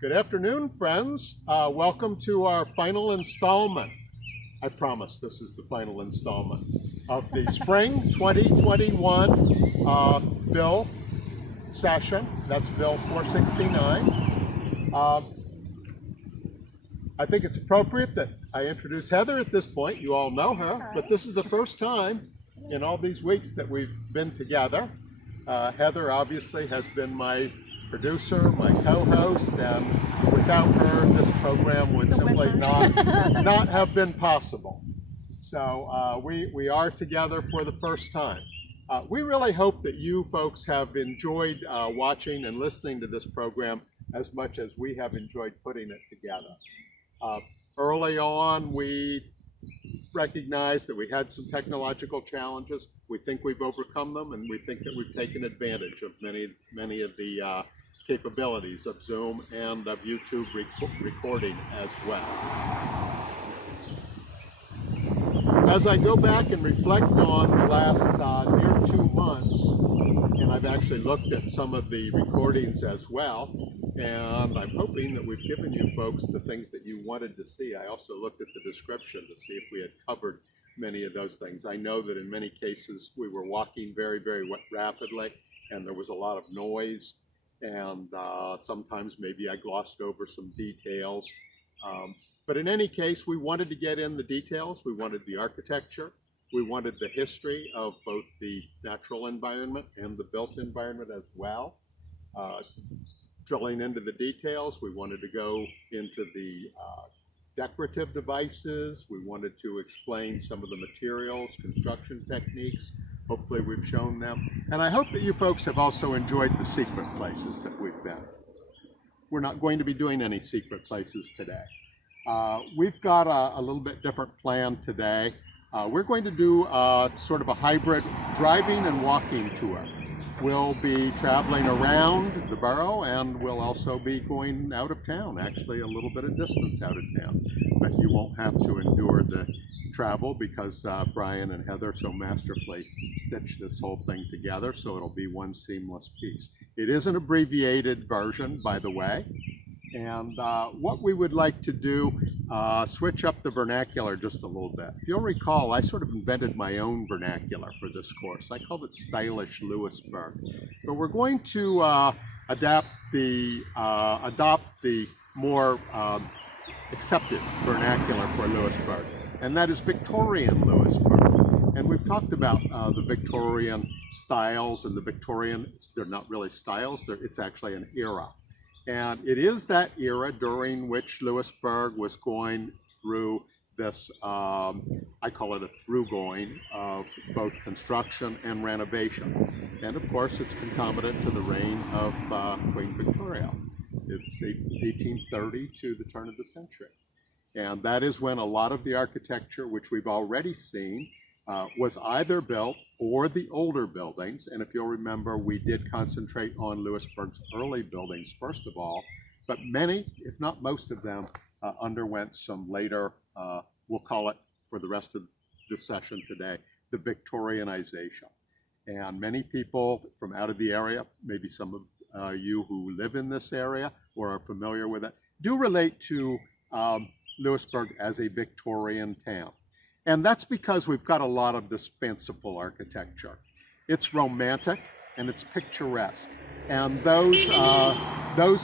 Good afternoon, friends. Welcome to our final installment. I promise this is the final installment of the spring 2021 bill session. That's Bill 469. I think it's appropriate that I introduce Heather at this point. You all know her, but this is the first time in all these weeks that we've been together. Heather obviously has been my producer, my co-host, and without her, this program would simply not have been possible. So we are together for the first time. We really hope that you folks have enjoyed watching and listening to this program as much as we have enjoyed putting it together. Early on, we recognized that we had some technological challenges. We think we've overcome them, and we think that we've taken advantage of many of the capabilities of Zoom and of YouTube recording as well. As I go back and reflect on the last near 2 months, and I've actually looked at some of the recordings as well, and I'm hoping that we've given you folks the things that you wanted to see. I also looked at the description to see if we had covered many of those things. I know that in many cases we were walking very, very rapidly, and there was a lot of noise, and sometimes maybe I glossed over some details. But in any case, we wanted to get in the details. We wanted the architecture. We wanted the history of both the natural environment and the built environment as well. Drilling into the details, we wanted to go into the decorative devices. We wanted to explain some of the materials, construction techniques. Hopefully we've shown them. And I hope that you folks have also enjoyed the secret places that we've been. We're not going to be doing any secret places today. We've got a little bit different plan today. We're going to do sort of a hybrid driving and walking tour. We'll be traveling around the borough, and we'll also be going out of town, actually a little bit of distance out of town. But you won't have to endure the travel because Brian and Heather so masterfully stitched this whole thing together, so it'll be one seamless piece. It is an abbreviated version, by the way. And what we would like to do, switch up the vernacular just a little bit. If you'll recall, I sort of invented my own vernacular for this course. I called it Stylish Lewisburg. But we're going to adopt the more accepted vernacular for Lewisburg, and that is Victorian Lewisburg. And we've talked about the Victorian styles and the Victorian, they're not really styles, it's actually an era. And it is that era during which Lewisburg was going through this, I call it a through-going of both construction and renovation. And of course, it's concomitant to the reign of Queen Victoria. It's 1830 to the turn of the century. And that is when a lot of the architecture, which we've already seen, was either built or the older buildings. And if you'll remember, we did concentrate on Lewisburg's early buildings first of all, but many, if not most of them, underwent some later, we'll call it for the rest of this session today, the Victorianization. And many people from out of the area, maybe some of you who live in this area or are familiar with it, do relate to Lewisburg as a Victorian town. And that's because we've got a lot of this fanciful architecture. It's romantic and it's picturesque. And those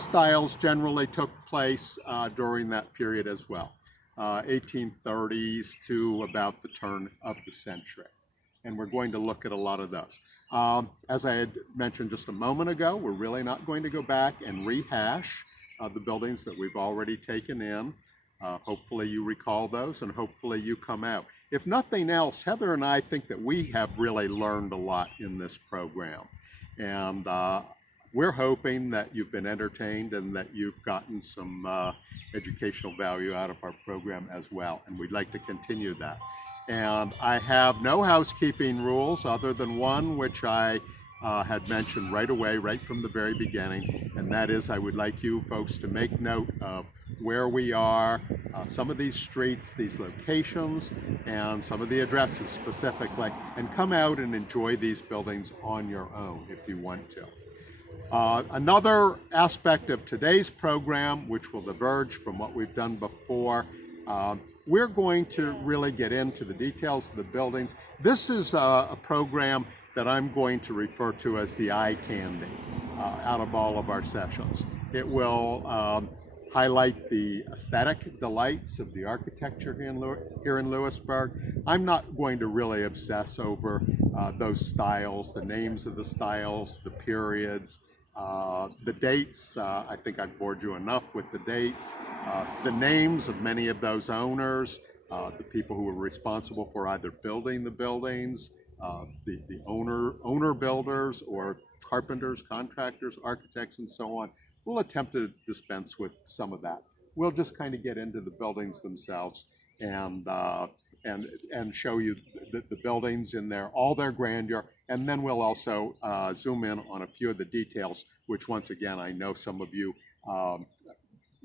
styles generally took place during that period as well, 1830s to about the turn of the century. And we're going to look at a lot of those. As I had mentioned just a moment ago, we're really not going to go back and rehash the buildings that we've already taken in. Hopefully you recall those, and hopefully you come out. If nothing else, Heather and I think that we have really learned a lot in this program. And we're hoping that you've been entertained and that you've gotten some educational value out of our program as well. And we'd like to continue that. And I have no housekeeping rules other than one which I had mentioned right away, right from the very beginning, and that is I would like you folks to make note of where we are, some of these streets, these locations, and some of the addresses specifically, and come out and enjoy these buildings on your own if you want to. Another aspect of today's program, which will diverge from what we've done before, we're going to really get into the details of the buildings. This is a program that I'm going to refer to as the eye candy out of all of our sessions. It will highlight the aesthetic delights of the architecture here in Lewisburg. I'm not going to really obsess over those styles, the names of the styles, the periods, the dates. I think I've bored you enough with the dates, the names of many of those owners, the people who were responsible for either building the buildings, the owner builders, or carpenters, contractors, architects, and so on. We'll attempt to dispense with some of that. We'll just kind of get into the buildings themselves and show you the buildings in all their grandeur, and then we'll also zoom in on a few of the details, which once again I know some of you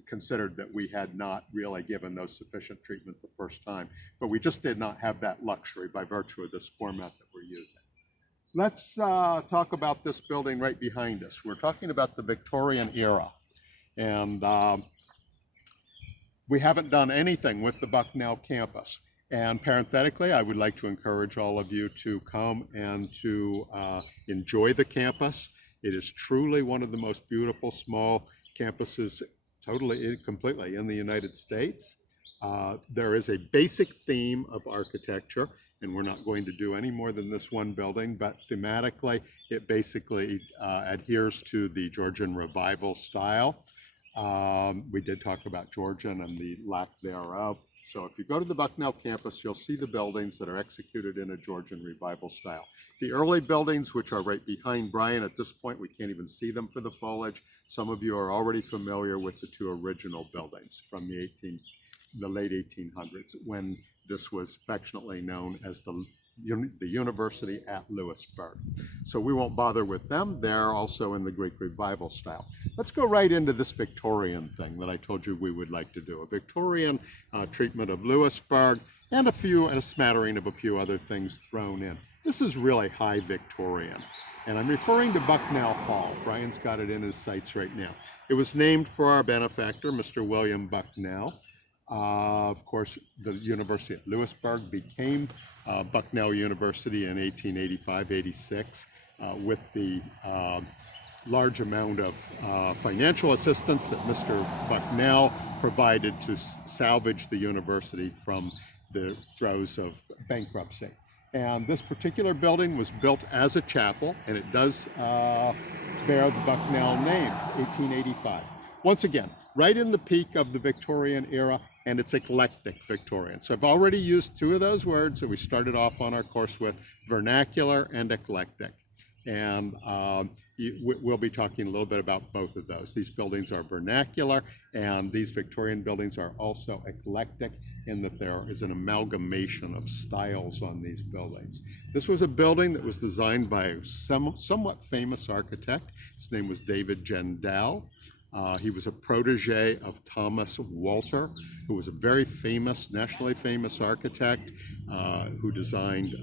considered that we had not really given those sufficient treatment the first time, but we just did not have that luxury by virtue of this format that we're using. Let's talk about this building right behind us. We're talking about the Victorian era, and we haven't done anything with the Bucknell campus. And parenthetically, I would like to encourage all of you to come and to enjoy the campus. It is truly one of the most beautiful small campuses completely in the United States. There is a basic theme of architecture, and we're not going to do any more than this one building, but thematically, it basically adheres to the Georgian Revival style. We did talk about Georgian and the lack thereof. So if you go to the Bucknell campus, you'll see the buildings that are executed in a Georgian Revival style. The early buildings, which are right behind Brian at this point, we can't even see them for the foliage. Some of you are already familiar with the two original buildings from the late 1800s, when this was affectionately known as the University at Lewisburg. So we won't bother with them. They're also in the Greek Revival style. Let's go right into this Victorian thing that I told you we would like to do. A Victorian treatment of Lewisburg and a smattering of a few other things thrown in. This is really high Victorian. And I'm referring to Bucknell Hall. Brian's got it in his sights right now. It was named for our benefactor, Mr. William Bucknell. Of course, the University at Lewisburg became Bucknell University in 1885-86 with the large amount of financial assistance that Mr. Bucknell provided to salvage the university from the throes of bankruptcy. And this particular building was built as a chapel, and it does bear the Bucknell name, 1885. Once again, right in the peak of the Victorian era, and it's eclectic Victorian. So I've already used two of those words that we started off on our course with, vernacular and eclectic. And we'll be talking a little bit about both of those. These buildings are vernacular, and these Victorian buildings are also eclectic in that there is an amalgamation of styles on these buildings. This was a building that was designed by a somewhat famous architect. His name was David Gendell. He was a protege of Thomas Walter, who was a very famous, nationally famous architect who designed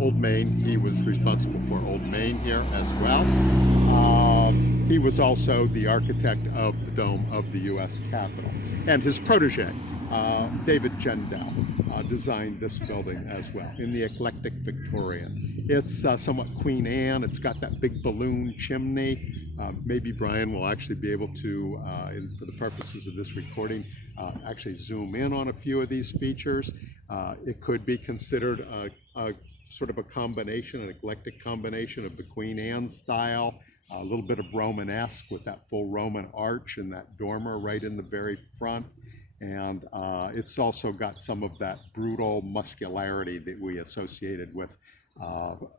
Old Main. He was responsible for Old Main here as well. He was also the architect of the dome of the U.S. Capitol. And his protege, David Gendell, designed this building as well in the eclectic Victorian. It's somewhat Queen Anne. It's got that big balloon chimney. Maybe Brian will actually be able to, for the purposes of this recording, actually zoom in on a few of these features. It could be considered a sort of a combination, an eclectic combination of the Queen Anne style, a little bit of Romanesque with that full Roman arch and that dormer right in the very front. And it's also got some of that brutal muscularity that we associated with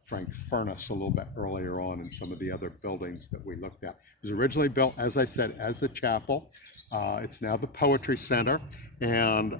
Frank Furness a little bit earlier on in some of the other buildings that we looked at. It was originally built, as I said, as the chapel. It's now the Poetry Center. And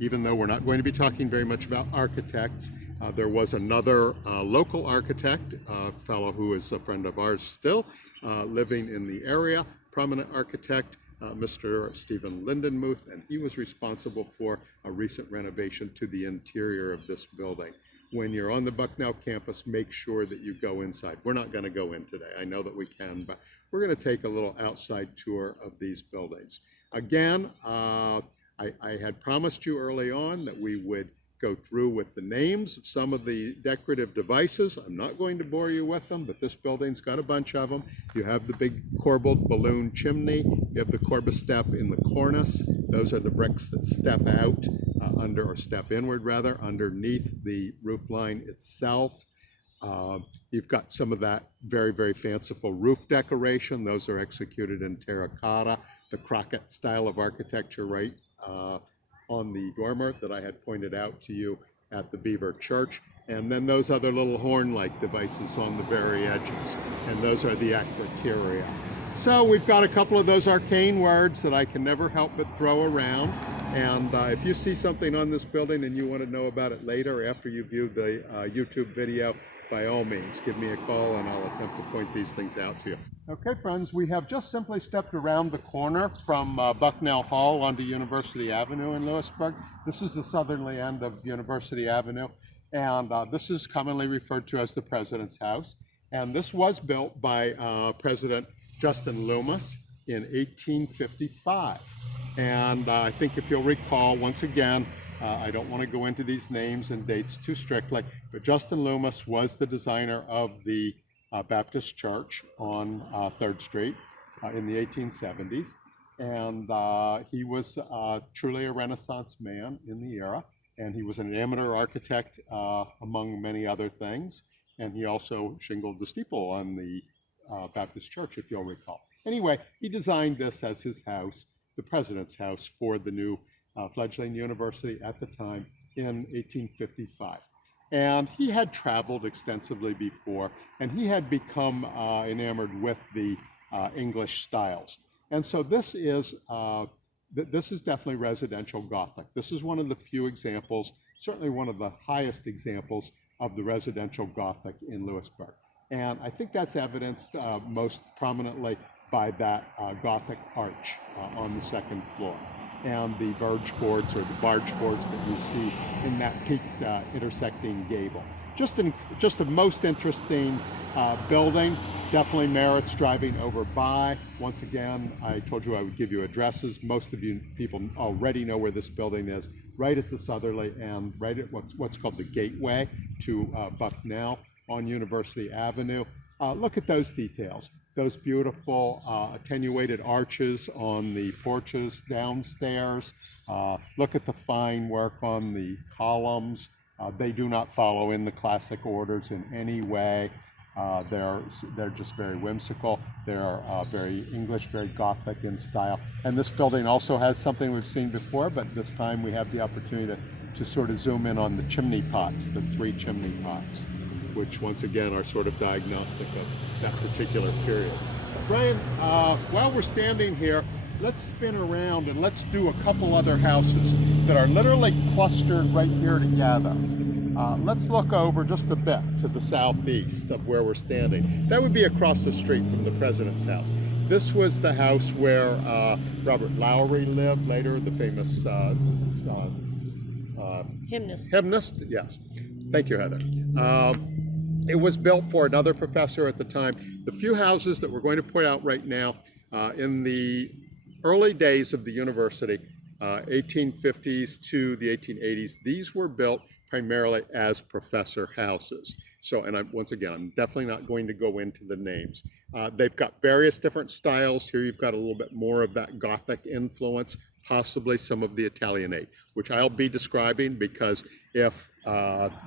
even though we're not going to be talking very much about architects, there was another local architect, a fellow who is a friend of ours still, living in the area, prominent architect, Mr. Stephen Lindenmuth, and he was responsible for a recent renovation to the interior of this building. when you're on the Bucknell campus, make sure that you go inside. We're not going to go in today. I know that we can, but we're going to take a little outside tour of these buildings. Again, I had promised you early on that we would go through with the names of some of the decorative devices. I'm not going to bore you with them, but this building's got a bunch of them. You have the big corbelled balloon chimney. You have the corbel step in the cornice. Those are the bricks that step out under, or step inward rather, underneath the roof line itself. You've got some of that very, very fanciful roof decoration. Those are executed in terracotta, the Crockett style of architecture, right on the dormer that I had pointed out to you at the Beaver Church. And then those other little horn-like devices on the very edges. And those are the acroteria. So we've got a couple of those arcane words that I can never help but throw around. And if you see something on this building and you want to know about it later after you view the YouTube video, by all means, give me a call and I'll attempt to point these things out to you. Okay, friends, we have just simply stepped around the corner from Bucknell Hall onto University Avenue in Lewisburg. This is the southerly end of University Avenue, and this is commonly referred to as the President's House. And this was built by President Justin Loomis in 1855. And I think if you'll recall, once again, I don't want to go into these names and dates too strictly, but Justin Loomis was the designer of the Baptist Church on 3rd Street in the 1870s. And he was truly a Renaissance man in the era. And he was an amateur architect, among many other things. And he also shingled the steeple on the Baptist Church, if you'll recall. Anyway, he designed this as his house, the President's House, for the new fledgling university at the time in 1855. And he had traveled extensively before, and he had become enamored with the English styles. And so this is definitely residential Gothic. This is one of the few examples, certainly one of the highest examples of the residential Gothic in Lewisburg. And I think that's evidenced most prominently by that Gothic arch on the second floor, and the verge boards or the barge boards that you see in that peaked intersecting gable. Just a most interesting building. Definitely merits driving over by. Once again, I told you I would give you addresses. Most of you people already know where this building is, right at the southerly and right at what's called the gateway to Bucknell on University Avenue. Look at those details. Those beautiful attenuated arches on the porches downstairs. Look at the fine work on the columns. They do not follow in the classic orders in any way. They're just very whimsical. They're very English, very Gothic in style. And this building also has something we've seen before, but this time we have the opportunity to sort of zoom in on the chimney pots, the 3 chimney pots, which once again are sort of diagnostic of that particular period. Brian, while we're standing here, let's spin around and let's do a couple other houses that are literally clustered right here together. Let's look over just a bit to the southeast of where we're standing. That would be across the street from the President's House. This was the house where Robert Lowry lived, later the famous hymnist, yes. Thank you, Heather. It was built for another professor at the time. The few houses that we're going to point out right now, in the early days of the university, 1850s to the 1880s, these were built primarily as professor houses. So, and once again, I'm definitely not going to go into the names. They've got various different styles. Here you've got a little bit more of that Gothic influence, possibly some of the Italianate, which I'll be describing, because if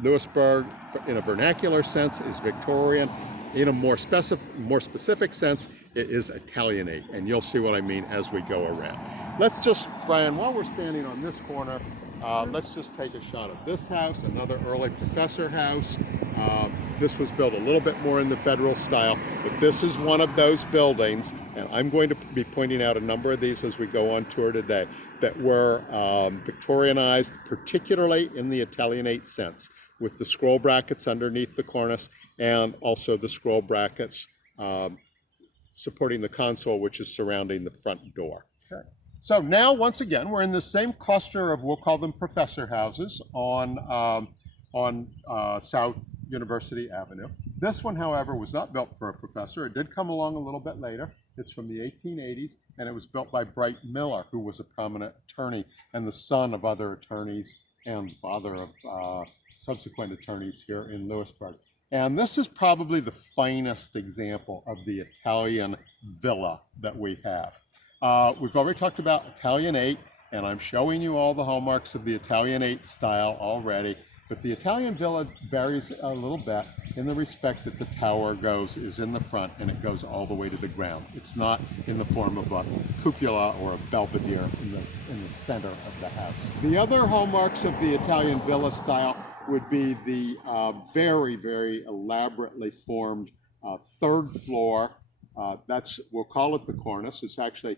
Lewisburg, in a vernacular sense, is Victorian, in a more specific sense, it is Italianate, and you'll see what I mean as we go around. Let's just, Brian, while we're standing on this corner, let's just take a shot of this house, another early professor house. This was built a little bit more in the federal style, but this is one of those buildings, and I'm going to be pointing out a number of these as we go on tour today, that were Victorianized, particularly in the Italianate sense, with the scroll brackets underneath the cornice and also the scroll brackets supporting the console, which is surrounding the front door. Okay. So now, once again, we're in the same cluster of, we'll call them professor houses on on South University Avenue. This one, however, was not built for a professor. It did come along a little bit later. It's from the 1880s, and it was built by Bright Miller, who was a prominent attorney and the son of other attorneys and father of subsequent attorneys here in Lewisburg. And this is probably the finest example of the Italian villa that we have. We've already talked about Italianate, and I'm showing you all the hallmarks of the Italianate style already. But the Italian villa varies a little bit in the respect that the tower is in the front and it goes all the way to the ground. It's not in the form of a cupola or a belvedere in the center of the house. The other hallmarks of the Italian villa style would be the very, very elaborately formed third floor. We'll call it the cornice. It's actually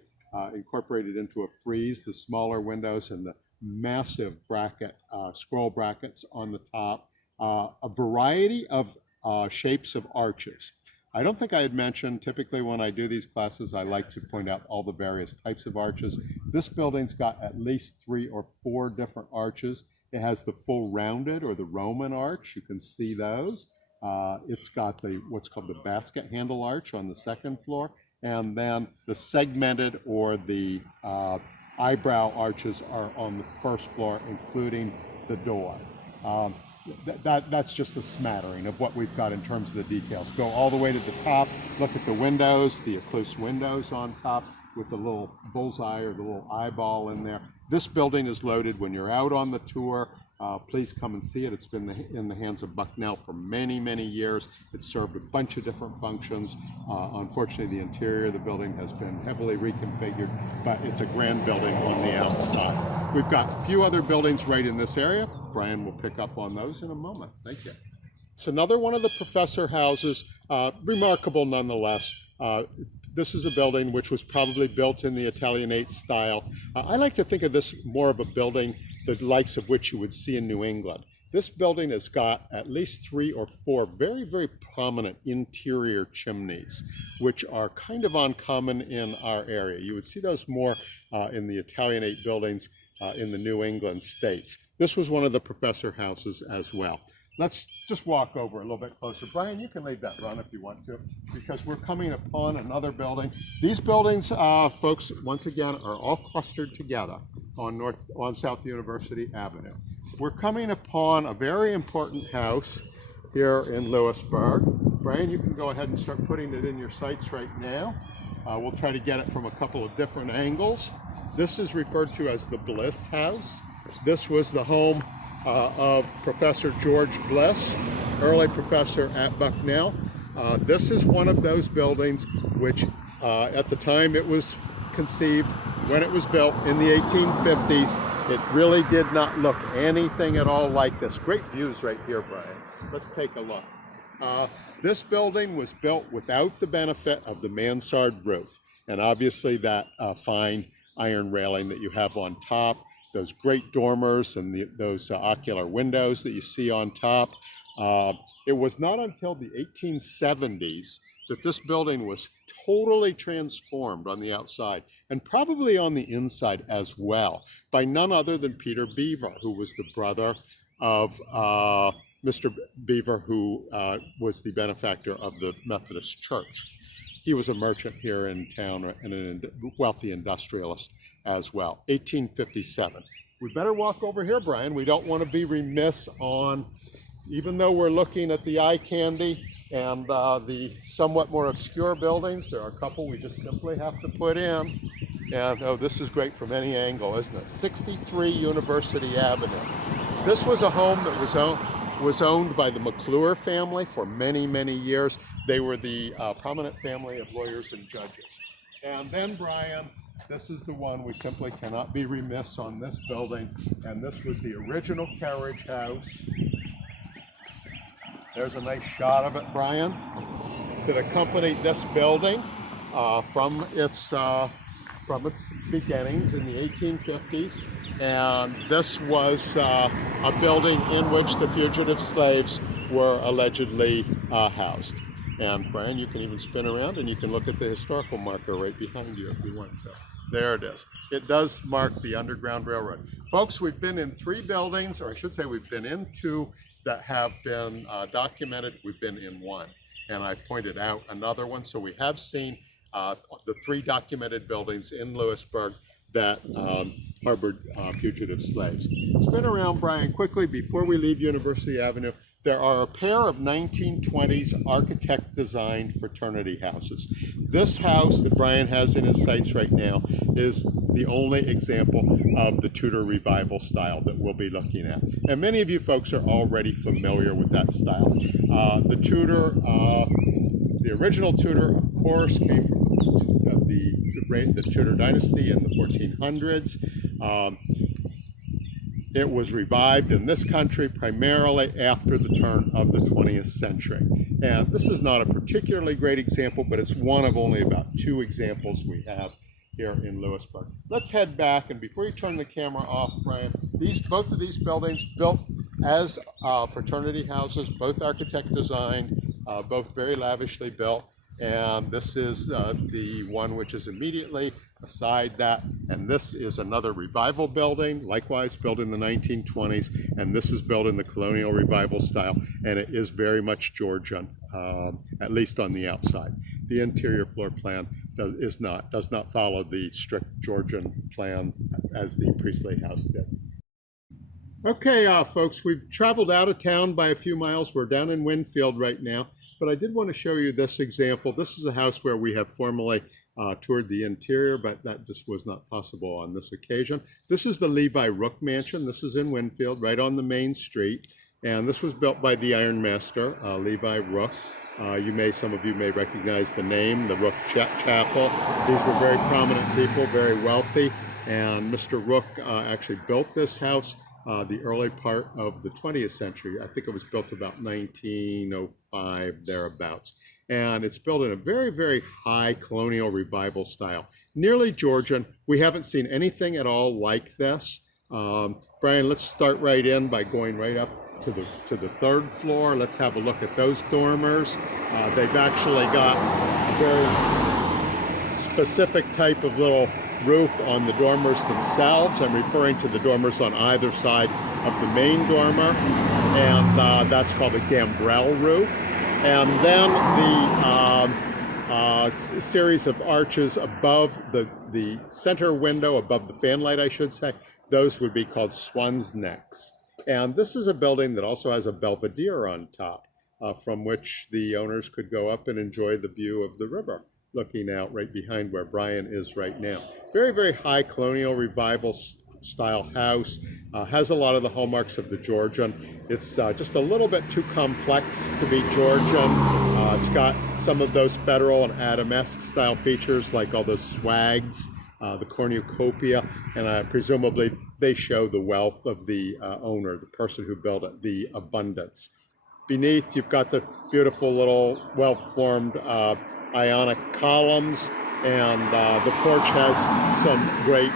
incorporated into a frieze, the smaller windows and the massive scroll brackets on the top, a variety of shapes of arches. I don't think I had mentioned, typically when I do these classes, I like to point out all the various types of arches. This building's got at least 3 or 4 different arches. It has the full rounded or the Roman arch. You can see those. It's got what's called the basket handle arch on the second floor, and then the segmented or the eyebrow arches are on the first floor, including the door. That's just a smattering of what we've got in terms of the details. Go all the way to the top, look at the windows, the occluse windows on top with the little bullseye or the little eyeball in there. This building is loaded. When you're out on the tour, please come and see it. It's been in the hands of Bucknell for many, many years. It's served a bunch of different functions. Unfortunately, the interior of the building has been heavily reconfigured, but it's a grand building on the outside. We've got a few other buildings right in this area. Brian will pick up on those in a moment. Thank you. It's another one of the professor houses, remarkable nonetheless. This is a building which was probably built in the Italianate style. I like to think of this more of a building the likes of which you would see in New England. This building has got at least 3 or 4 very, very prominent interior chimneys, which are kind of uncommon in our area. You would see those more in the Italianate buildings in the New England states. This was one of the professor houses as well. Let's just walk over a little bit closer. Brian, you can leave that run if you want to, because we're coming upon another building. These buildings, folks, once again, are all clustered together on South University Avenue. We're coming upon a very important house here in Lewisburg. Brian, you can go ahead and start putting it in your sights right now. We'll try to get it from a couple of different angles. This is referred to as the Bliss House. This was the home of Professor George Bliss, early professor at Bucknell. This is one of those buildings which at the time it was conceived, when it was built in the 1850s, it really did not look anything at all like this. Great views right here, Brian. Let's take a look. This building was built without the benefit of the mansard roof, and obviously that fine iron railing that you have on top, those great dormers and those ocular windows that you see on top. It was not until the 1870s that this building was totally transformed on the outside and probably on the inside as well by none other than Peter Beaver, who was the brother of Mr. Beaver, who was the benefactor of the Methodist Church. He was a merchant here in town and a wealthy industrialist as well. 1857. We better walk over here, Brian. We don't want to be remiss on, even though we're looking at the eye candy and the somewhat more obscure buildings, there are a couple we just simply have to put in. And oh, this is great from any angle, isn't it? 63 University Avenue. This was a home that was owned by the McClure family for many, many years. They were the prominent family of lawyers and judges. And then, Brian, this is the one we simply cannot be remiss on this building, and this was the original carriage house. There's a nice shot of it, Brian, that accompanied this building from its beginnings in the 1850s. And this was a building in which the fugitive slaves were allegedly housed. And Brian, you can even spin around and you can look at the historical marker right behind you if you want to. There it is. It does mark the Underground Railroad. Folks, we've been in 3 buildings, or I should say we've been into that have been documented. We've been in one, and I pointed out another one. So we have seen the 3 documented buildings in Lewisburg that harbored fugitive slaves. Spin around, Brian, quickly before we leave University Avenue. There are a pair of 1920s architect-designed fraternity houses. This house that Brian has in his sights right now is the only example of the Tudor Revival style that we'll be looking at. And many of you folks are already familiar with that style. The Tudor, the original Tudor, of course, came from the Tudor dynasty in the 1400s. It was revived in this country primarily after the turn of the 20th century. And this is not a particularly great example, but it's one of only about 2 examples we have here in Lewisburg. Let's head back, and before you turn the camera off, Brian, both of these buildings built as fraternity houses, both architect designed, both very lavishly built. And this is the one which is immediately aside that, and this is another revival building, likewise built in the 1920s, and this is built in the colonial revival style, and it is very much Georgian, at least on the outside. The interior floor plan does not follow the strict Georgian plan as the Priestley house did. Okay, folks, we've traveled out of town by a few miles. We're down in Winfield right now. But I did want to show you this example. This is a house where we have formerly toured the interior, but that just was not possible on this occasion. This is the Levi Rook Mansion. This is in Winfield, right on the main street. And this was built by the ironmaster, Levi Rook. Some of you may recognize the name, the Rook Chapel. These were very prominent people, very wealthy. And Mr. Rook actually built this house the early part of the 20th century. I think it was built about 1905, thereabouts. And it's built in a very, very high colonial revival style, nearly Georgian. We haven't seen anything at all like this. Brian, let's start right in by going right up to the 3rd floor. Let's have a look at those dormers. They've actually got a very specific type of little roof on the dormers themselves. I'm referring to the dormers on either side of the main dormer, and that's called a gambrel roof. And then the series of arches above the center window, above the fanlight, I should say, those would be called swan's necks. And this is a building that also has a belvedere on top, from which the owners could go up and enjoy the view of the river, looking out right behind where Brian is right now. Very, very high colonial revival style house. Has a lot of the hallmarks of the Georgian. It's just a little bit too complex to be Georgian. It's got some of those Federal and Adamesque style features, like all those swags, the cornucopia, and presumably they show the wealth of the owner, the person who built it, the abundance. Beneath, you've got the beautiful little well-formed Ionic columns, and the porch has some great,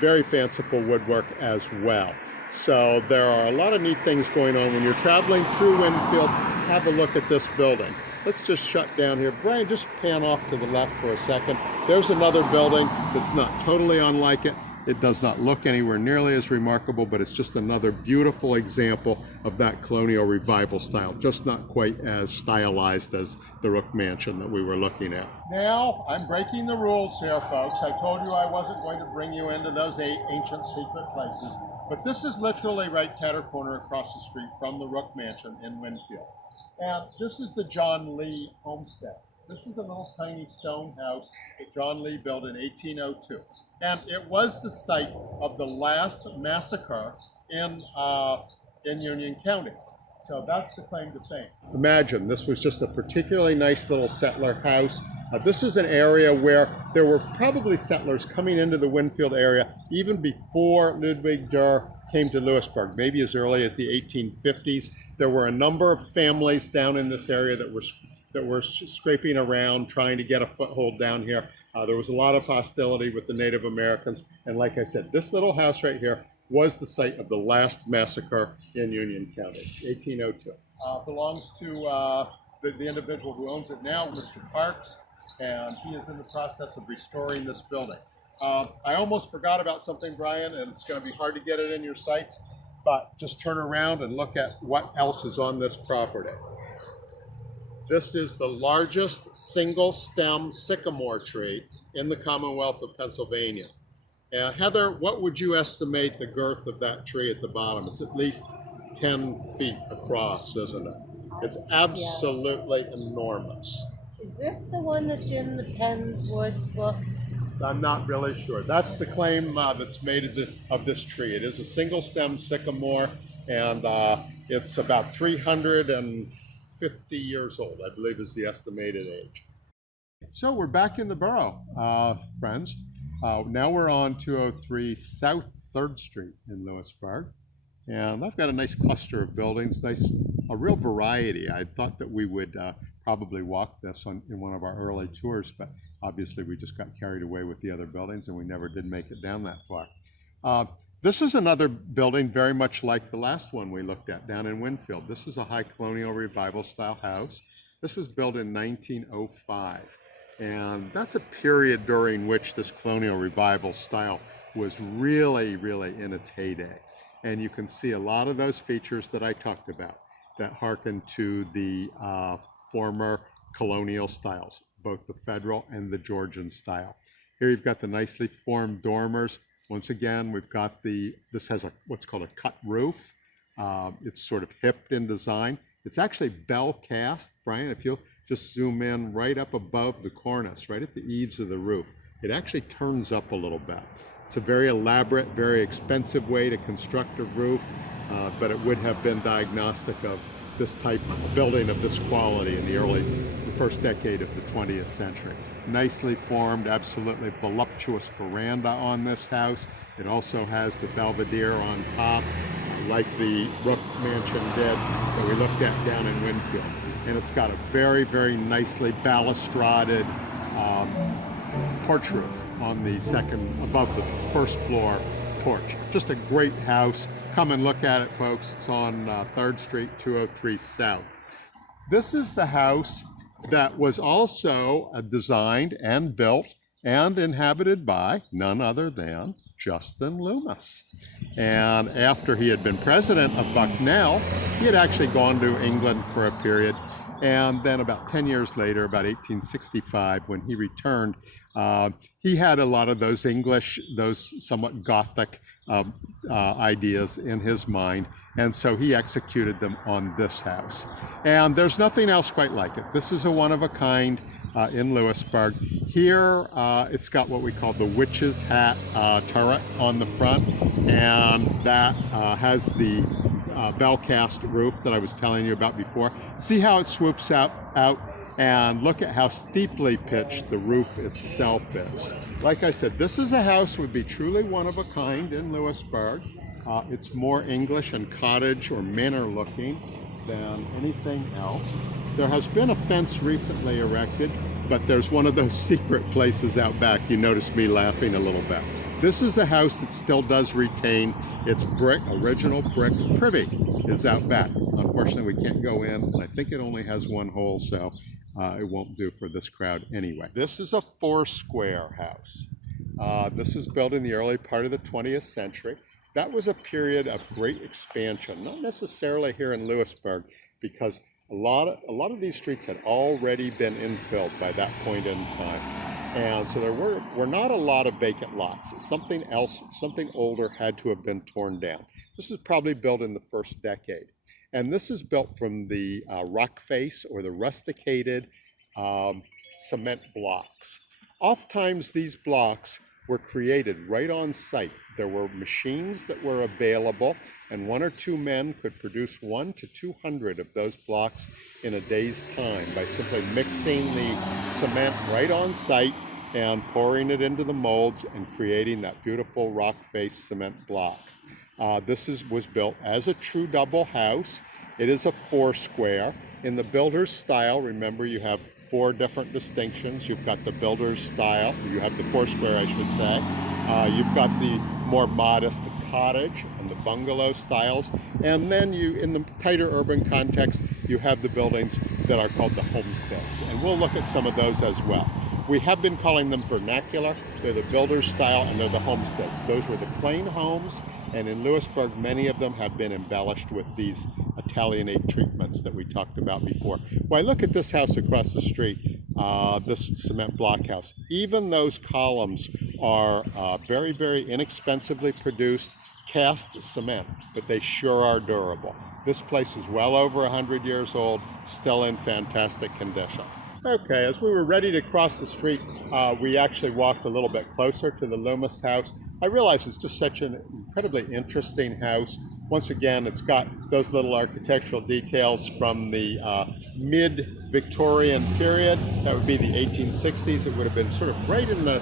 very fanciful woodwork as well. So there are a lot of neat things going on. When you're traveling through Winfield, have a look at this building. Let's just shut down here. Brian, just pan off to the left for a second. There's another building that's not totally unlike it. It does not look anywhere nearly as remarkable, but it's just another beautiful example of that colonial revival style, just not quite as stylized as the Rook Mansion that we were looking at. Now, I'm breaking the rules here, folks. I told you I wasn't going to bring you into those 8 ancient secret places, but this is literally right catter-corner across the street from the Rook Mansion in Winfield. And this is the John Lee homestead. This is the little tiny stone house that John Lee built in 1802. And it was the site of the last massacre in Union County. So that's the claim to fame. Imagine, this was just a particularly nice little settler house. This is an area where there were probably settlers coming into the Winfield area even before Ludwig Durr came to Lewisburg, maybe as early as the 1850s. There were a number of families down in this area that were scraping around, trying to get a foothold down here. There was a lot of hostility with the Native Americans. And like I said, this little house right here was the site of the last massacre in Union County, 1802. Belongs to the individual who owns it now, Mr. Parks, and he is in the process of restoring this building. I almost forgot about something, Brian, and it's going to be hard to get it in your sights. But just turn around and look at what else is on this property. This is the largest single stem sycamore tree in the Commonwealth of Pennsylvania. And Heather, what would you estimate the girth of that tree at the bottom? It's at least 10 feet across, isn't it? It's absolutely enormous. Is this the one that's in the Penn's Woods book? I'm not really sure. That's the claim that's made of this tree. It is a single stem sycamore, and it's about 350 years old, I believe is the estimated age. So we're back in the borough, friends. Now we're on 203 South 3rd Street in Lewisburg. And I've got a nice cluster of buildings, a real variety. I thought that we would probably walk this in one of our early tours, but obviously we just got carried away with the other buildings and we never did make it down that far. This is another building very much like the last one we looked at down in Winfield. This is a high colonial revival style house. This was built in 1905. And that's a period during which this colonial revival style was really, really in its heyday. And you can see a lot of those features that I talked about that harken to the former colonial styles, both the federal and the Georgian style. Here you've got the nicely formed dormers. Once again, we've got this has what's called a cut roof. It's sort of hipped in design. It's actually bell cast. Brian, if you'll just zoom in right up above the cornice, right at the eaves of the roof, it actually turns up a little bit. It's a very elaborate, very expensive way to construct a roof, but it would have been diagnostic of this type of building of this quality in the first decade of the 20th century. Nicely formed, absolutely voluptuous veranda on this house. It also has the belvedere on top, like the Rook Mansion did that we looked at down in Winfield. And it's got a very, very nicely balustraded porch roof on the above the first floor porch. Just a great house. Come and look at it, folks. It's on 3rd Street, 203 South. This is the house that was also designed and built and inhabited by none other than Justin Loomis. And after he had been president of Bucknell, he had actually gone to England for a period. And then about 10 years later, about 1865, when he returned, he had a lot of those English, those somewhat Gothic ideas in his mind. And so he executed them on this house. And there's nothing else quite like it. This is a one of a kind in Lewisburg. Here, it's got what we call the witch's hat turret on the front. And that has the bell cast roof that I was telling you about before. See how it swoops out, and look at how steeply pitched the roof itself is. Like I said, this is a house would be truly one of a kind in Lewisburg. It's more English and cottage or manor looking than anything else. There has been a fence recently erected, but there's one of those secret places out back. You notice me laughing a little bit. This is a house that still does retain its original brick privy is out back. Unfortunately, we can't go in, and I think it only has one hole, so it won't do for this crowd anyway. This is a 4-square house. This was built in the early part of the 20th century. That was a period of great expansion, not necessarily here in Lewisburg, because a lot of these streets had already been infilled by that point in time. And so there were not a lot of vacant lots. Something else, something older had to have been torn down. This is probably built in the first decade. And this is built from the rock face or the rusticated cement blocks. Oftentimes these blocks were created right on site. There were machines that were available, and 1 or 2 men could produce 100 to 200 of those blocks in a day's time by simply mixing the cement right on site and pouring it into the molds and creating that beautiful rock face cement block. This was built as a true double house. It is a 4-square. In the builder's style, remember you have 4 different distinctions. You've got the builder's style. You have the 4-square, I should say. You've got the more modest cottage and the bungalow styles. And then you, in the tighter urban context, you have the buildings that are called the homesteads. And we'll look at some of those as well. We have been calling them vernacular. They're the builder's style and they're the homesteads. Those were the plain homes. And in Lewisburg, many of them have been embellished with these Italianate treatments that we talked about before. Well, I look at this house across the street, this cement block house. Even those columns are very, very inexpensively produced cast cement, but they sure are durable. This place is well over 100 years old, still in fantastic condition. Okay, as we were ready to cross the street, we actually walked a little bit closer to the Loomis house. I realize it's just such an incredibly interesting house. Once again, it's got those little architectural details from the mid-Victorian period. That would be the 1860s. It would have been sort of right in the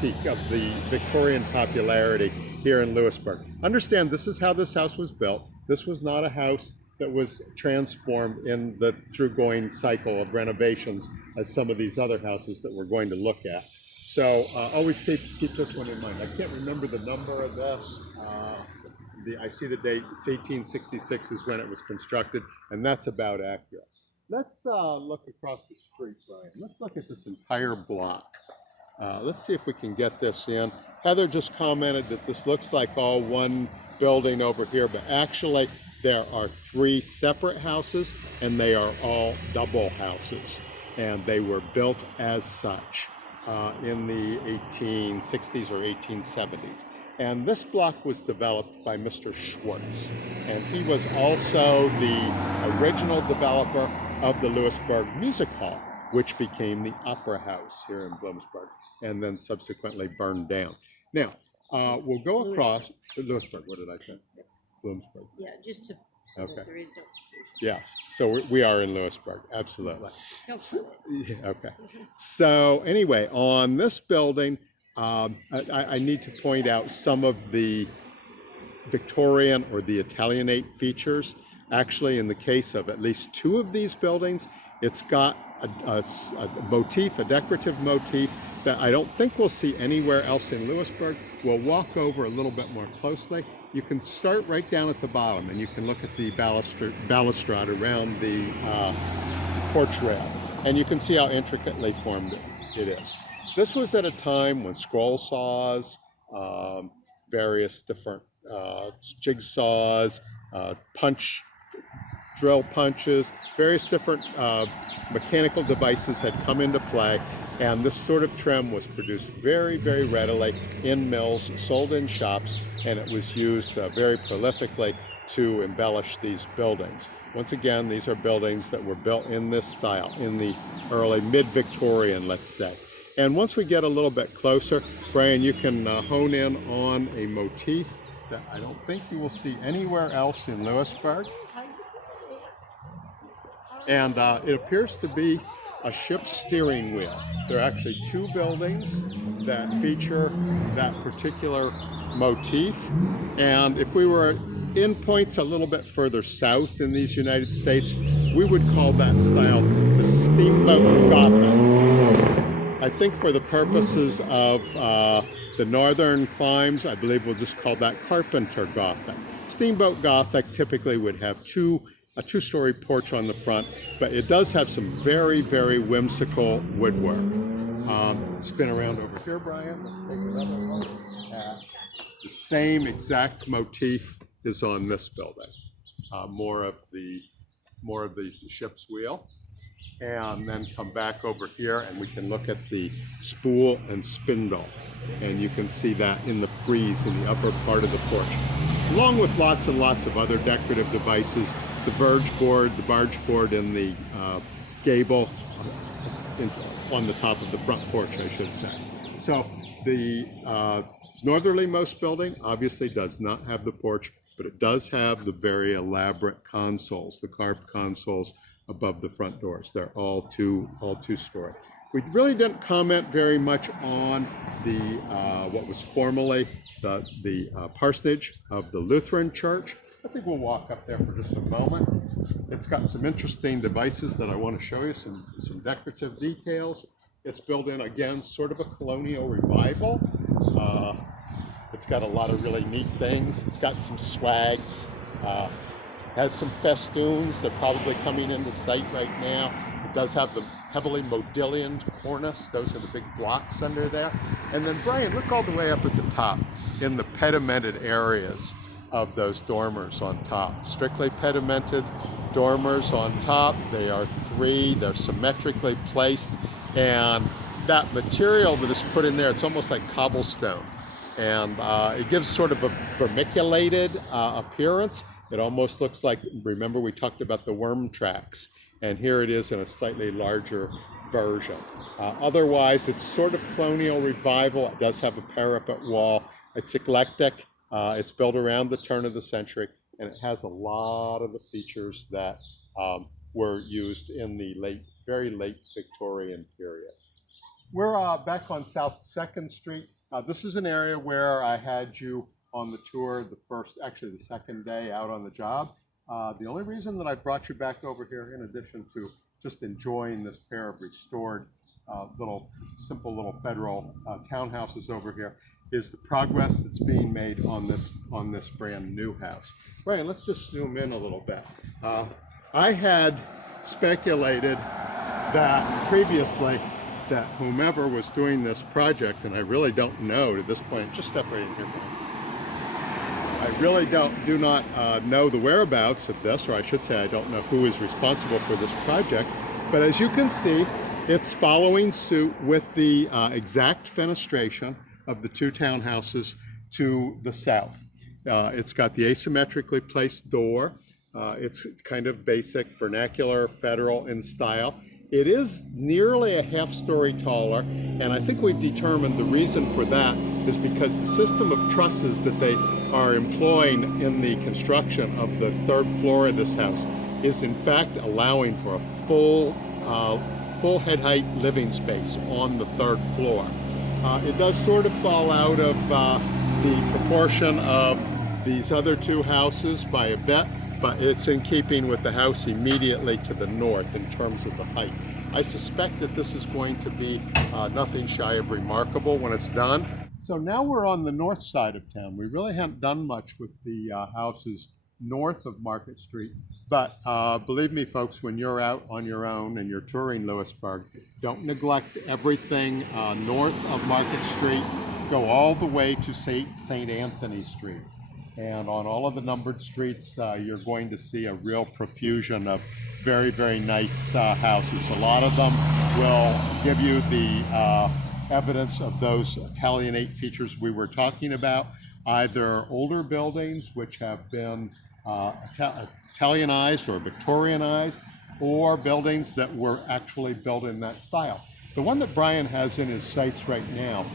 peak of the Victorian popularity here in Lewisburg. Understand, this is how this house was built. This was not a house that was transformed in the through-going cycle of renovations as some of these other houses that we're going to look at. So always keep this one in mind. I can't remember the number of this. I see the date. It's 1866 is when it was constructed, and that's about accurate. Let's look across the street, Brian. Let's look at this entire block. Let's see if we can get this in. Heather just commented that this looks like all one building over here, but actually there are 3 separate houses, and they are all double houses, and they were built as such in the 1860s or 1870s. And this block was developed by Mr. Schwartz, and he was also the original developer of the Lewisburg Music Hall, which became the Opera House here in Bloomsburg, and then subsequently burned down. Now, we'll go across Lewisburg. What did I say? Bloomsburg. Yeah, just to so Okay. that there is no confusion. Yes, so we are in Lewisburg, absolutely. No problem. Yeah, okay. So anyway, on this building, I need to point out some of the Victorian or the Italianate features. Actually, in the case of at least 2 of these buildings, it's got a motif, a decorative motif that I don't think we'll see anywhere else in Lewisburg. We'll walk over a little bit more closely. You can start right down at the bottom and you can look at the balustrade around the porch rail, and you can see how intricately formed it is. This was at a time when scroll saws, various different jigsaws, drill punches, various different mechanical devices had come into play, and this sort of trim was produced very, very readily in mills, sold in shops, and it was used very prolifically to embellish these buildings. Once again, these are buildings that were built in this style, in the early mid-Victorian, let's say. And once we get a little bit closer, Brian, you can hone in on a motif that I don't think you will see anywhere else in Lewisburg. And it appears to be a ship's steering wheel. There are actually 2 buildings that feature that particular motif. And if we were in points a little bit further south in these United States, we would call that style the Steamboat Gothic. I think for the purposes of the northern climes, I believe we'll just call that Carpenter Gothic. Steamboat Gothic typically would have a 2-story porch on the front, but it does have some very, very whimsical woodwork. Spin around over here, Brian. Let's take another look at the same exact motif is on this building. More of the ship's wheel. And then come back over here and we can look at the spool and spindle. And you can see that in the frieze in the upper part of the porch. Along with lots and lots of other decorative devices, the barge board, and the gable on the top of the front porch, I should say. So the northerlymost building obviously does not have the porch, but it does have the very elaborate consoles, the carved consoles above the front doors. They're all two-story. We really didn't comment very much on the what was formerly the parsonage of the Lutheran Church. I think we'll walk up there for just a moment. It's got some interesting devices that I want to show you, some decorative details. It's built in, again, sort of a colonial revival. It's got a lot of really neat things. It's got some swags. Has some festoons. They're probably coming into sight right now. It does have the heavily modillioned cornice. Those are the big blocks under there. And then Brian, look all the way up at the top in the pedimented areas of those dormers on top. Strictly pedimented dormers on top. They are 3. They're symmetrically placed. And that material that is put in there, it's almost like cobblestone. And it gives sort of a vermiculated appearance. It almost looks like, remember we talked about the worm tracks, and here it is in a slightly larger version. Otherwise, it's sort of colonial revival. It does have a parapet wall. It's eclectic. It's built around the turn of the century, and it has a lot of the features that were used in the very late Victorian period. We're back on South 2nd Street. This is an area where I had you on the tour the second day out on the job. The only reason that I brought you back over here, in addition to just enjoying this pair of restored simple little federal townhouses over here, is the progress that's being made on this brand new house. Brian, let's just zoom in a little bit. I had speculated that previously that whomever was doing this project, and I really don't know to this point, just step right in here, Brian. I really do not know the whereabouts of this, or I should say I don't know who is responsible for this project, but as you can see, it's following suit with the exact fenestration of the 2 townhouses to the south. It's got the asymmetrically placed door. It's kind of basic, vernacular, federal in style. It is nearly a half-story taller, and I think we've determined the reason for that is because the system of trusses that they are employing in the construction of the 3rd floor of this house is in fact allowing for a full head height living space on the 3rd floor. It does sort of fall out of the proportion of these other 2 houses by a bit, but it's in keeping with the house immediately to the north in terms of the height. I suspect that this is going to be nothing shy of remarkable when it's done. So now we're on the north side of town. We really haven't done much with the houses north of Market Street, but believe me folks, when you're out on your own and you're touring Lewisburg, don't neglect everything north of Market Street. Go all the way to St. Anthony Street. And on all of the numbered streets, you're going to see a real profusion of very, very nice houses. A lot of them will give you the evidence of those Italianate features we were talking about, either older buildings which have been Italianized or Victorianized, or buildings that were actually built in that style. The one that Brian has in his sights right now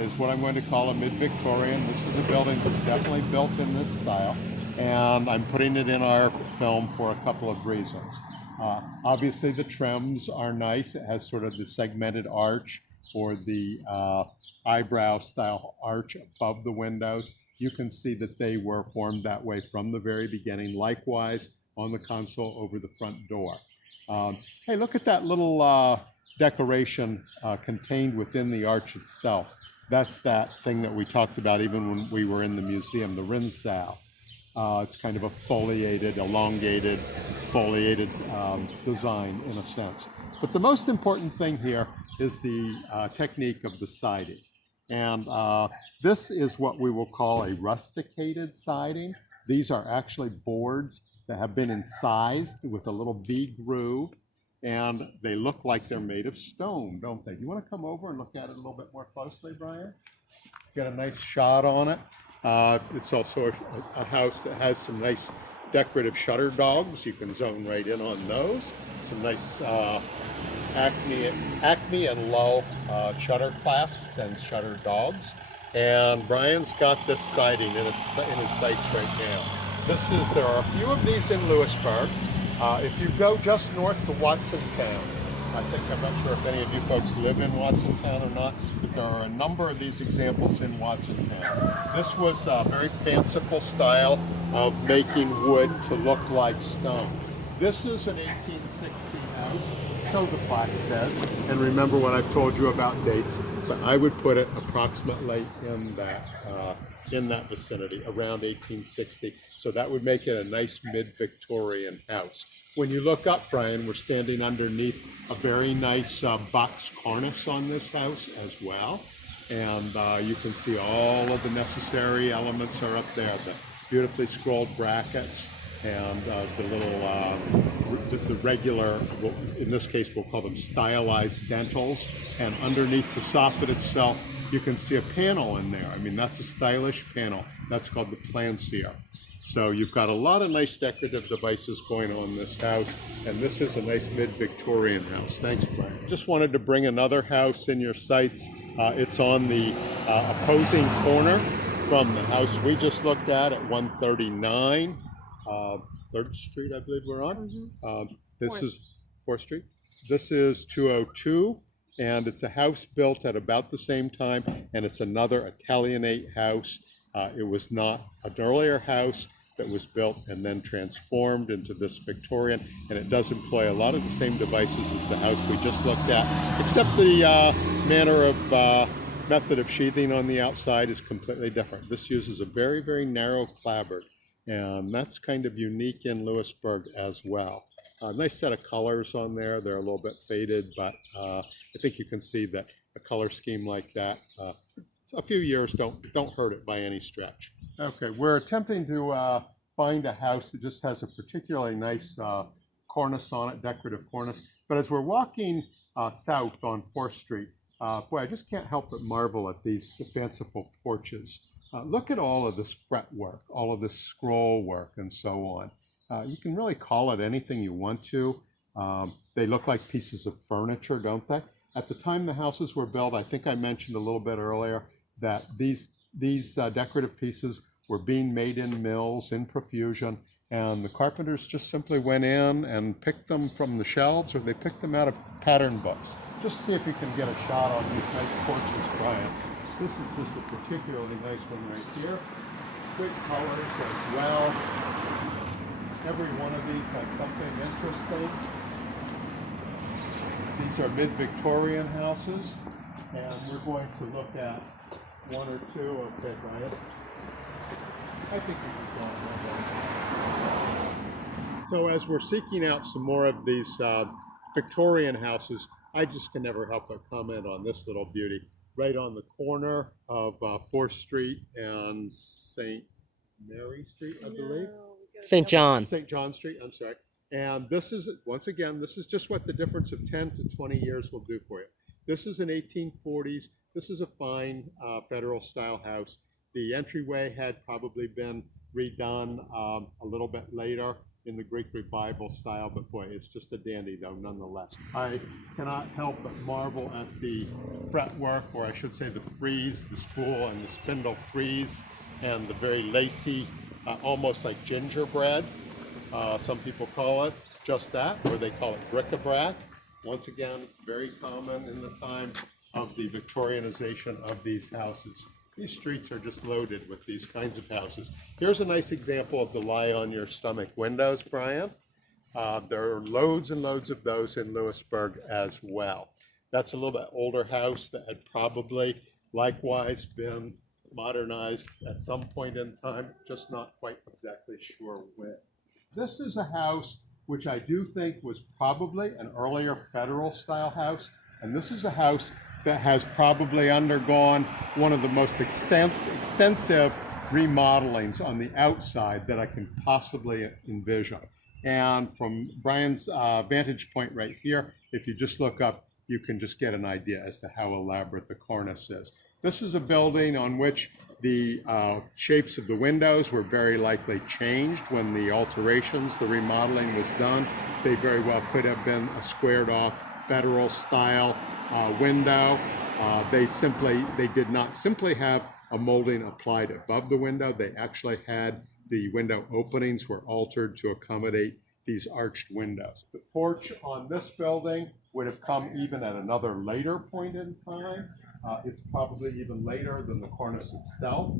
is what I'm going to call a mid-Victorian. This is a building that's definitely built in this style, and I'm putting it in our film for a couple of reasons. Obviously the trims are nice. It has sort of the segmented arch or the eyebrow style arch above the windows. You can see that they were formed that way from the very beginning. Likewise on the console over the front door. Hey, look at that little decoration contained within the arch itself. That's that thing that we talked about even when we were in the museum, the Rinnsal. It's kind of a foliated, elongated, foliated design in a sense. But the most important thing here is the technique of the siding. And this is what we will call a rusticated siding. These are actually boards that have been incised with a little V groove, and they look like they're made of stone, don't they? You want to come over and look at it a little bit more closely, Brian? Get a nice shot on it. It's also a house that has some nice decorative shutter dogs. You can zone right in on those. Some nice Acme and Low shutter clasps and shutter dogs. And Brian's got this siding in his sights right now. There are a few of these in Lewisburg. If you go just north to Watsontown, I'm not sure if any of you folks live in Watsontown or not, but there are a number of these examples in Watsontown. This was a very fanciful style of making wood to look like stone. This is an 1860 house, so the plaque says. And remember what I've told you about dates, but I would put it approximately in that vicinity, around 1860. So that would make it a nice mid-Victorian house. When you look up, Brian, we're standing underneath a very nice box cornice on this house as well. And you can see all of the necessary elements are up there. The beautifully scrolled brackets and the little, the regular, in this case we'll call them stylized dentals. And underneath the soffit itself, you can see a panel in there. I mean, that's a stylish panel. That's called the plancier. So you've got a lot of nice decorative devices going on in this house, and this is a nice mid-Victorian house. Thanks, Brian. Just wanted to bring another house in your sights. It's on the opposing corner from the house we just looked at 139 3rd Street, I believe we're on. This is 4th Street. This is 202, and it's a house built at about the same time, and it's another Italianate house. It was not an earlier house that was built and then transformed into this Victorian, and it does employ a lot of the same devices as the house we just looked at, except the manner of method of sheathing on the outside is completely different. This uses a very, very narrow clapboard, and that's kind of unique in Lewisburg as well. Nice set of colors on there. They're a little bit faded, but I think you can see that a color scheme like that, a few years don't hurt it by any stretch. Okay, we're attempting to find a house that just has a particularly nice cornice on it, decorative cornice. But as we're walking south on 4th Street, boy, I just can't help but marvel at these fanciful porches. Look at all of this fretwork, all of this scroll work, and so on. You can really call it anything you want to. They look like pieces of furniture, don't they? At the time the houses were built, I think I mentioned a little bit earlier that these decorative pieces were being made in mills in profusion, and the carpenters just simply went in and picked them from the shelves, or they picked them out of pattern books. Just see if you can get a shot on these nice porches, Brian. This is just a particularly nice one right here. Good colors as well. Every one of these has something interesting. These are mid-Victorian houses, and we're going to look at one or two. Okay, Brian. I think we can go on. So as we're seeking out some more of these Victorian houses, I just can never help but comment on this little beauty. Right on the corner of 4th Street and St. Mary Street, I believe. St. John. St. John Street, I'm sorry. And this is, once again, this is just what the difference of 10 to 20 years will do for you. This is an 1840s. This is a fine federal style house. The entryway had probably been redone a little bit later in the Greek Revival style, but boy, it's just a dandy though, nonetheless. I cannot help but marvel at the fretwork, or I should say the frieze, the spool and the spindle frieze, and the very lacy, almost like gingerbread. Some people call it just that, or they call it bric-a-brac. Once again, it's very common in the time of the Victorianization of these houses. These streets are just loaded with these kinds of houses. Here's a nice example of the lie-on-your-stomach windows, Brian. There are loads and loads of those in Lewisburg as well. That's a little bit older house that had probably likewise been modernized at some point in time, just not quite exactly sure when. This is a house which I do think was probably an earlier federal style house, and this is a house that has probably undergone one of the most extensive remodelings on the outside that I can possibly envision. And from Brian's vantage point right here, if you just look up, you can just get an idea as to how elaborate the cornice is. This is a building on which the shapes of the windows were very likely changed when the alterations, the remodeling was done. They very well could have been a squared off federal style window. They did not simply have a molding applied above the window. They actually had the window openings were altered to accommodate these arched windows. The porch on this building would have come even at another later point in time. It's probably even later than the cornice itself.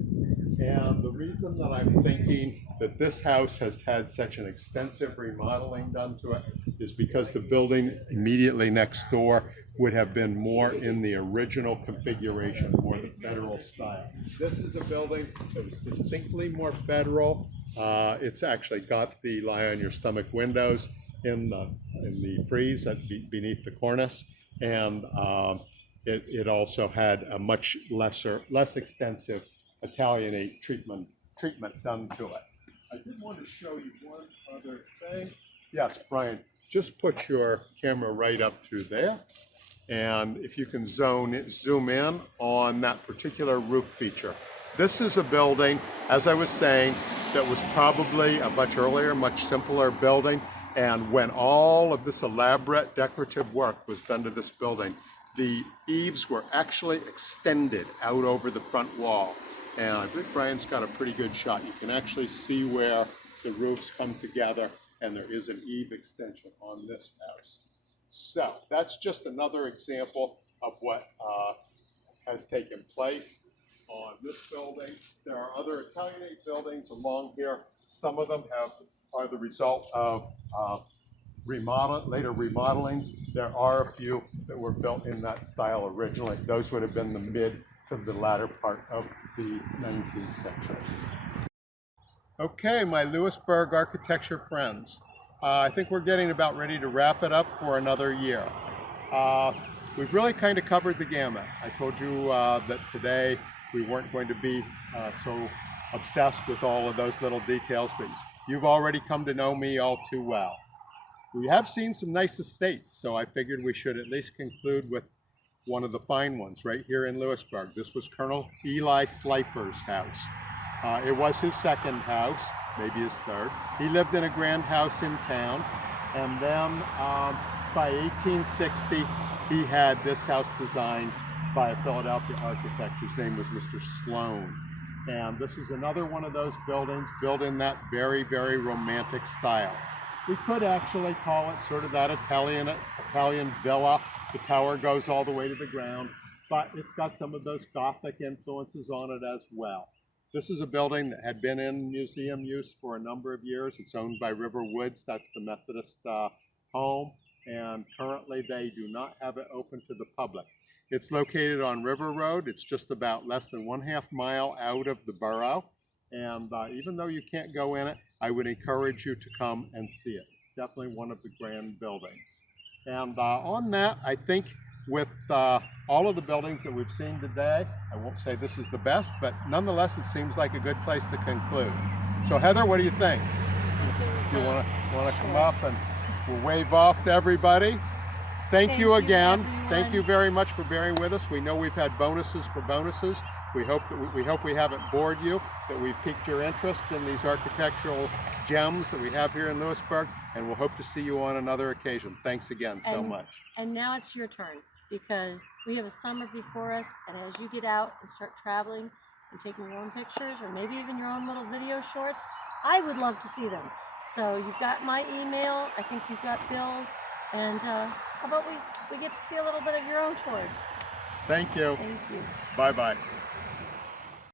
And the reason that I'm thinking that this house has had such an extensive remodeling done to it is because the building immediately next door would have been more in the original configuration, more the federal style. This is a building that was distinctly more federal. It's actually got the lie on your stomach windows in the frieze beneath the cornice, and it also had a much less extensive Italianate treatment done to it. I did want to show you one other thing. Yes, Brian, just put your camera right up through there. And if you can zoom in on that particular roof feature. This is a building, as I was saying, that was probably a much earlier, much simpler building. And when all of this elaborate decorative work was done to this building, the eaves were actually extended out over the front wall. And I think Brian's got a pretty good shot. You can actually see where the roofs come together, and there is an eave extension on this house. So that's just another example of what has taken place on this building. There are other Italianate buildings along here. Some of them are the result of later remodelings. There are a few that were built in that style originally. Those would have been the mid to the latter part of the 19th century. Okay, my Lewisburg architecture friends. I think we're getting about ready to wrap it up for another year. We've really kind of covered the gamut. I told you that today we weren't going to be so obsessed with all of those little details, but you've already come to know me all too well. We have seen some nice estates, so I figured we should at least conclude with one of the fine ones right here in Lewisburg. This was Colonel Eli Slifer's house. It was his second house, maybe his third. He lived in a grand house in town, and then by 1860, he had this house designed by a Philadelphia architect. His name was Mr. Sloan. And this is another one of those buildings built in that very, very romantic style. We could actually call it sort of that Italian villa. The tower goes all the way to the ground, but it's got some of those Gothic influences on it as well. This is a building that had been in museum use for a number of years. It's owned by River Woods. That's the Methodist home, and currently they do not have it open to the public. It's located on River Road. It's just about less than 1/2 mile out of the borough, and even though you can't go in it, I would encourage you to come and see it. It's definitely one of the grand buildings. And on that, I think with all of the buildings that we've seen today, I won't say this is the best, but nonetheless, it seems like a good place to conclude. So Heather, what do you think? Do you want to come up and we'll wave off to everybody? Thank you again. Thank you very much for bearing with us. We know we've had bonuses for bonuses. We hope we haven't bored you, that we've piqued your interest in these architectural gems that we have here in Lewisburg, and we'll hope to see you on another occasion. Thanks again so much. And now it's your turn, because we have a summer before us, and as you get out and start traveling and taking your own pictures, or maybe even your own little video shorts, I would love to see them. So you've got my email, I think you've got Bill's, and how about we get to see a little bit of your own tours. Thank you. Thank you. Bye-bye.